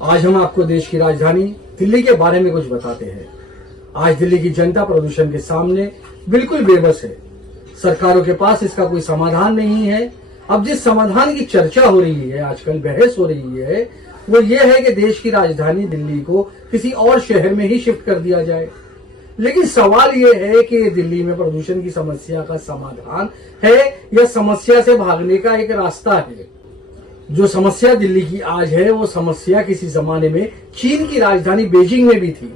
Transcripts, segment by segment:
आज हम आपको देश की राजधानी दिल्ली के बारे में कुछ बताते हैं। आज दिल्ली की जनता प्रदूषण के सामने बिल्कुल बेबस है। सरकारों के पास इसका कोई समाधान नहीं है। अब जिस समाधान की चर्चा हो रही है, आजकल बहस हो रही है, वो ये है कि देश की राजधानी दिल्ली को किसी और शहर में ही शिफ्ट कर दिया जाए। लेकिन सवाल ये है कि दिल्ली में प्रदूषण की समस्या का समाधान है या समस्या से भागने का एक रास्ता है। जो समस्या दिल्ली की आज है, वो समस्या किसी जमाने में चीन की राजधानी बीजिंग में भी थी।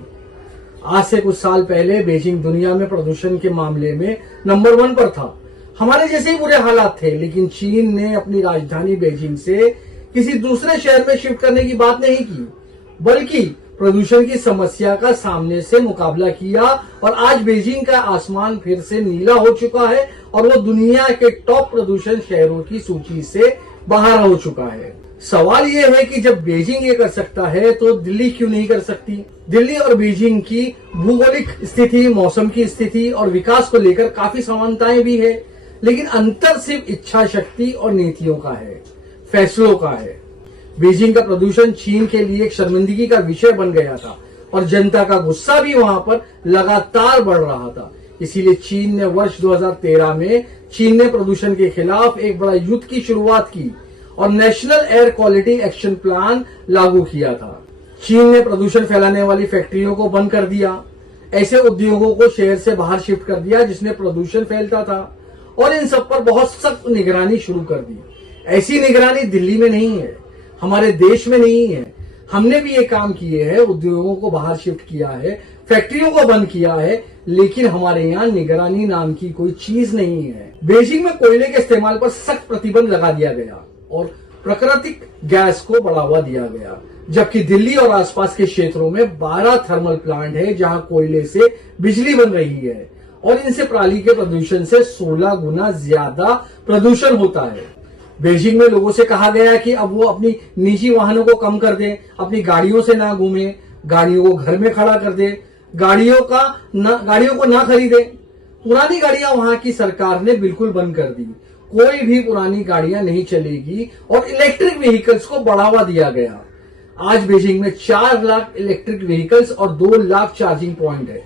आज से कुछ साल पहले बीजिंग दुनिया में प्रदूषण के मामले में नंबर 1 पर था। हमारे जैसे ही बुरे हालात थे, लेकिन चीन ने अपनी राजधानी बीजिंग से किसी दूसरे शहर में शिफ्ट करने की बात नहीं की, बल्कि प्रदूषण की समस्या का सामने से मुकाबला किया और आज बीजिंग का आसमान फिर से नीला हो चुका है और वो दुनिया के टॉप प्रदूषण शहरों की सूची से बाहर हो चुका है। सवाल ये है कि जब बीजिंग ये कर सकता है तो दिल्ली क्यों नहीं कर सकती। दिल्ली और बीजिंग की भौगोलिक स्थिति, मौसम की स्थिति और विकास को लेकर काफी समानताएं भी है, लेकिन अंतर सिर्फ इच्छा शक्ति और नीतियों का है, फैसलों का है। बीजिंग का प्रदूषण चीन के लिए एक शर्मिंदगी का विषय बन गया था और जनता का गुस्सा भी वहां पर लगातार बढ़ रहा था। इसीलिए चीन ने वर्ष 2013 में प्रदूषण के खिलाफ एक बड़ा युद्ध की शुरुआत की और national air quality action plan लागू किया था। चीन ने प्रदूषण फैलाने वाली फैक्ट्रियों को बंद कर दिया, ऐसे उद्योगों को शहर से बाहर शिफ्ट कर दिया जिसमें प्रदूषण फैलता था और इन सब पर बहुत सख्त निगरानी शुरू कर दी। ऐसी निगरानी दिल्ली में नहीं है, हमारे देश में नहीं है। हमने भी ये काम किए हैं, उद्योगों को बाहर शिफ्ट किया है, फैक्ट्रियों को बंद किया है, लेकिन हमारे यहाँ निगरानी नाम की कोई चीज नहीं है। बीजिंग में कोयले के इस्तेमाल पर सख्त प्रतिबंध लगा दिया गया और प्राकृतिक गैस को बढ़ावा दिया गया, जबकि दिल्ली और आसपास के क्षेत्रों में 12 थर्मल प्लांट है जहां कोयले से बिजली बन रही है और इनसे पराली के प्रदूषण से 16 गुना ज्यादा प्रदूषण होता है। बीजिंग में लोगों से कहा गया कि अब वो अपनी निजी वाहनों को कम कर दें, अपनी गाड़ियों से ना घूमें, गाड़ियों को घर में खड़ा कर दें, गाड़ियों को ना खरीदें। पुरानी गाड़ियां वहां की सरकार ने बिल्कुल बंद कर दी, कोई भी पुरानी गाड़ियां नहीं चलेगी और इलेक्ट्रिक व्हीकल्स को बढ़ावा दिया गया। आज बीजिंग में 4 लाख इलेक्ट्रिक व्हीकल्स और 2 लाख चार्जिंग पॉइंट है।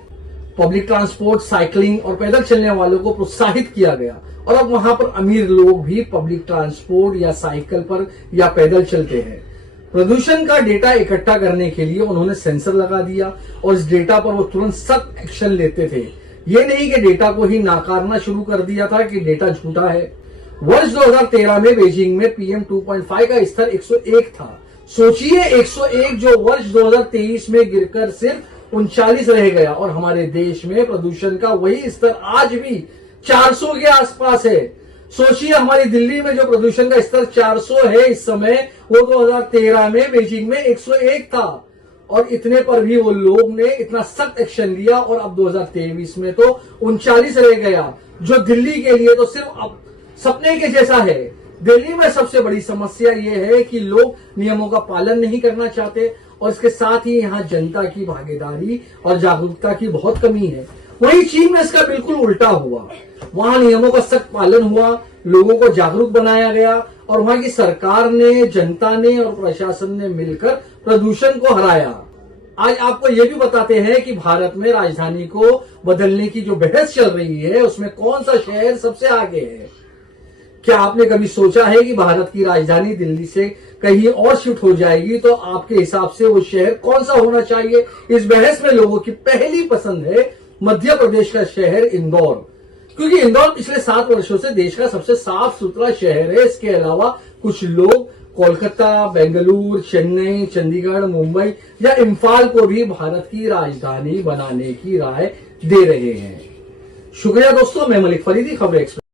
पब्लिक ट्रांसपोर्ट, साइकिलिंग और पैदल चलने वालों को प्रोत्साहित किया गया और अब वहां पर अमीर लोग भी पब्लिक ट्रांसपोर्ट या साइकिल पर या पैदल चलते हैं। प्रदूषण का डेटा इकट्ठा करने के लिए उन्होंने सेंसर लगा दिया और इस डेटा पर वो तुरंत सख्त एक्शन लेते थे। ये नहीं कि डेटा को ही नाकारना शुरू कर दिया था कि डेटा झूठा है। वर्ष 2013 में बीजिंग में PM 2.5 का स्तर 101 था। सोचिए 101 जो वर्ष 2023 में गिरकर सिर्फ 39 रह गया और हमारे देश में प्रदूषण का वही स्तर आज भी 400 के आसपास है। सोचिए हमारी दिल्ली में जो प्रदूषण का स्तर 400 है इस समय, वो 2013 में बीजिंग में 101 था और इतने पर भी वो लोग ने इतना सख्त एक्शन लिया और अब 2023 में तो 39 रह गया, जो दिल्ली के लिए तो सिर्फ अब सपने के जैसा है। दिल्ली में सबसे बड़ी समस्या ये है कि लोग नियमों का पालन नहीं करना चाहते और इसके साथ ही यहाँ जनता की भागीदारी और जागरूकता की बहुत कमी है। वहीं चीन में इसका बिल्कुल उल्टा हुआ। वहां नियमों का सख्त पालन हुआ, लोगों को जागरूक बनाया गया और वहां की सरकार ने, जनता ने और प्रशासन ने मिलकर प्रदूषण को हराया। आज आपको ये भी बताते हैं कि भारत में राजधानी को बदलने की जो बहस चल रही है, उसमें कौन सा शहर सबसे आगे है। क्या आपने कभी सोचा है कि भारत की राजधानी दिल्ली से कहीं और शिफ्ट हो जाएगी तो आपके हिसाब से वो शहर कौन सा होना चाहिए। इस बहस में लोगों की पहली पसंद है मध्य प्रदेश का शहर इंदौर, क्योंकि इंदौर पिछले 7 वर्षों से देश का सबसे साफ सुथरा शहर है। इसके अलावा कुछ लोग कोलकाता, बेंगलुरु, चेन्नई, चंडीगढ़, मुंबई या इम्फाल को भी भारत की राजधानी बनाने की राय दे रहे हैं। शुक्रिया दोस्तों, मैं मलिक फरीदी, खबर एक्सप्रेस।